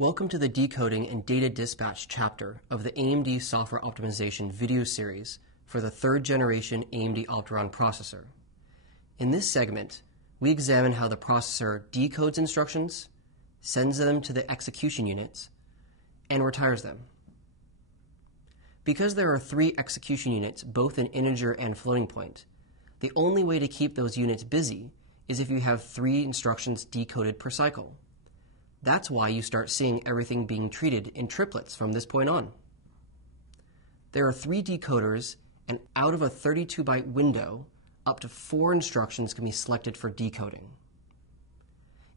Welcome to the Decoding and Data Dispatch chapter of the AMD Software Optimization video series for the third generation AMD Opteron processor. In this segment, we examine how the processor decodes instructions, sends them to the execution units, and retires them. Because there are three execution units, both in integer and floating point, the only way to keep those units busy is if you have three instructions decoded per cycle. That's why you start seeing everything being treated in triplets from this point on. There are three decoders, and out of a 32-byte window, up to 4 instructions can be selected for decoding.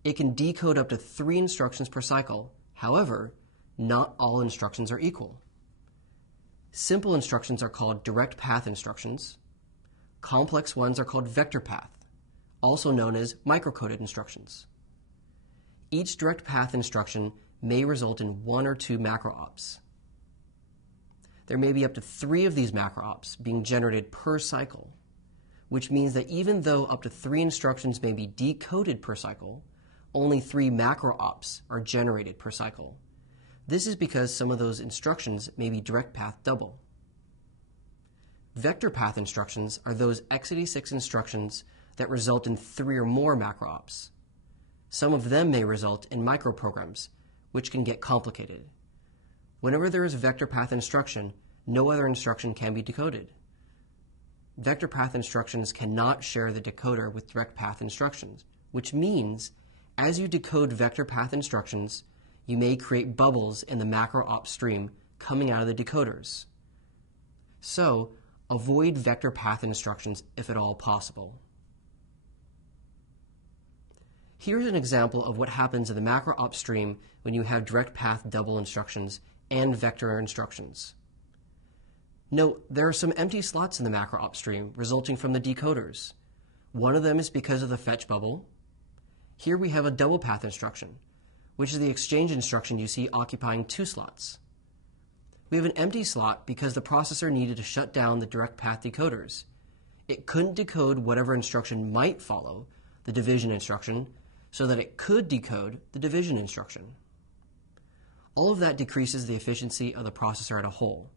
It can decode up to 3 instructions per cycle. However, not all instructions are equal. Simple instructions are called direct path instructions. Complex ones are called vector path, also known as microcoded instructions. Each direct path instruction may result in 1 or 2 macro ops. There may be up to 3 of these macro ops being generated per cycle, which means that even though up to 3 instructions may be decoded per cycle, only 3 macro ops are generated per cycle. This is because some of those instructions may be direct path double. Vector path instructions are those x86 instructions that result in 3 or more macro ops. Some of them may result in microprograms, which can get complicated. Whenever there is a vector path instruction, no other instruction can be decoded. Vector path instructions cannot share the decoder with direct path instructions, which means as you decode vector path instructions, you may create bubbles in the macro op stream coming out of the decoders. So, avoid vector path instructions if at all possible. Here's an example of what happens in the macro op stream when you have direct path double instructions and vector instructions. Note, there are some empty slots in the macro op stream resulting from the decoders. One of them is because of the fetch bubble. Here we have a double path instruction, which is the exchange instruction you see occupying 2 slots. We have an empty slot because the processor needed to shut down the direct path decoders. It couldn't decode whatever instruction might follow, the division instruction, so that it could decode the division instruction. All of that decreases the efficiency of the processor as a whole.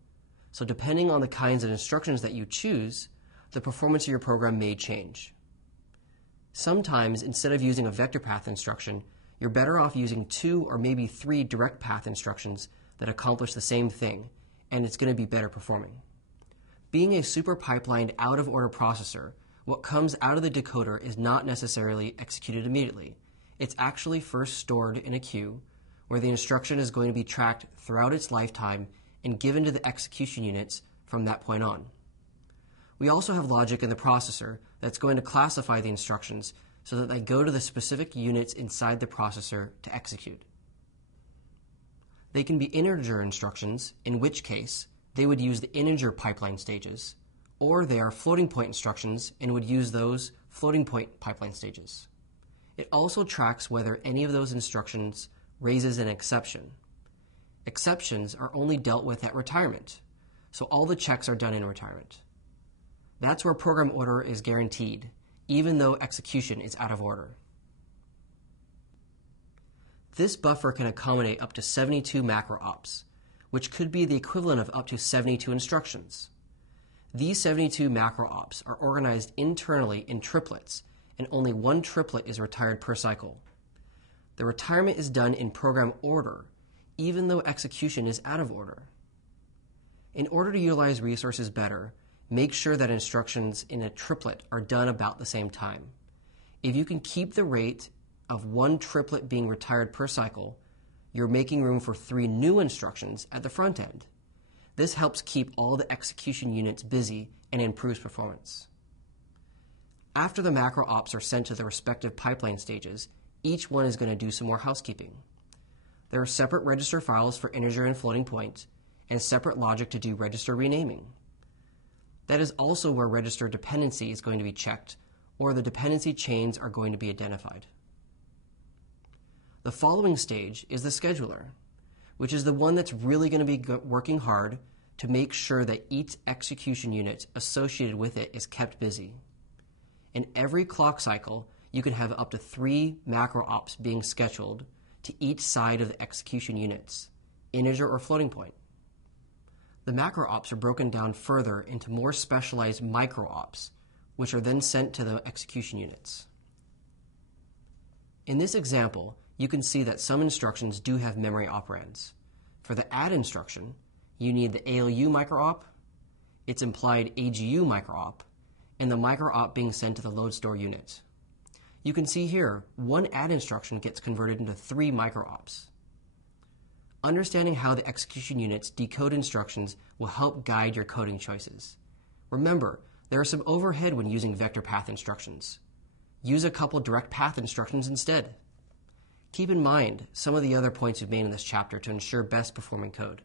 So depending on the kinds of instructions that you choose, the performance of your program may change. Sometimes, instead of using a vector path instruction, you're better off using 2 or maybe 3 direct path instructions that accomplish the same thing, and it's going to be better performing. Being a super pipelined out-of-order processor, what comes out of the decoder is not necessarily executed immediately. It's actually first stored in a queue where the instruction is going to be tracked throughout its lifetime and given to the execution units from that point on. We also have logic in the processor that's going to classify the instructions so that they go to the specific units inside the processor to execute. They can be integer instructions, in which case they would use the integer pipeline stages, or they are floating point instructions and would use those floating point pipeline stages. It also tracks whether any of those instructions raises an exception. Exceptions are only dealt with at retirement, so all the checks are done in retirement. That's where program order is guaranteed, even though execution is out of order. This buffer can accommodate up to 72 macro ops, which could be the equivalent of up to 72 instructions. These 72 macro ops are organized internally in triplets, and only 1 triplet is retired per cycle. The retirement is done in program order, even though execution is out of order. In order to utilize resources better, make sure that instructions in a triplet are done about the same time. If you can keep the rate of 1 triplet being retired per cycle, you're making room for 3 new instructions at the front end. This helps keep all the execution units busy and improves performance. After the macro ops are sent to the respective pipeline stages, each one is going to do some more housekeeping. There are separate register files for integer and floating point, and separate logic to do register renaming. That is also where register dependency is going to be checked, or the dependency chains are going to be identified. The following stage is the scheduler, which is the one that's really going to be working hard to make sure that each execution unit associated with it is kept busy. In every clock cycle, you can have up to 3 macro ops being scheduled to each side of the execution units, integer or floating point. The macro ops are broken down further into more specialized micro ops, which are then sent to the execution units. In this example, you can see that some instructions do have memory operands. For the add instruction, you need the ALU microop, its implied AGU microop, and the microop being sent to the load store unit. You can see here, one add instruction gets converted into 3 microops. Understanding how the execution units decode instructions will help guide your coding choices. Remember, there is some overhead when using vector path instructions. Use a couple direct path instructions instead. Keep in mind some of the other points we've made in this chapter to ensure best performing code.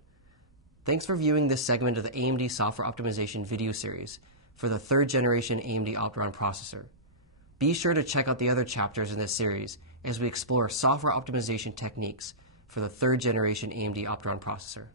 Thanks for viewing this segment of the AMD Software Optimization video series for the 3rd generation AMD Opteron processor. Be sure to check out the other chapters in this series as we explore software optimization techniques for the 3rd generation AMD Opteron processor.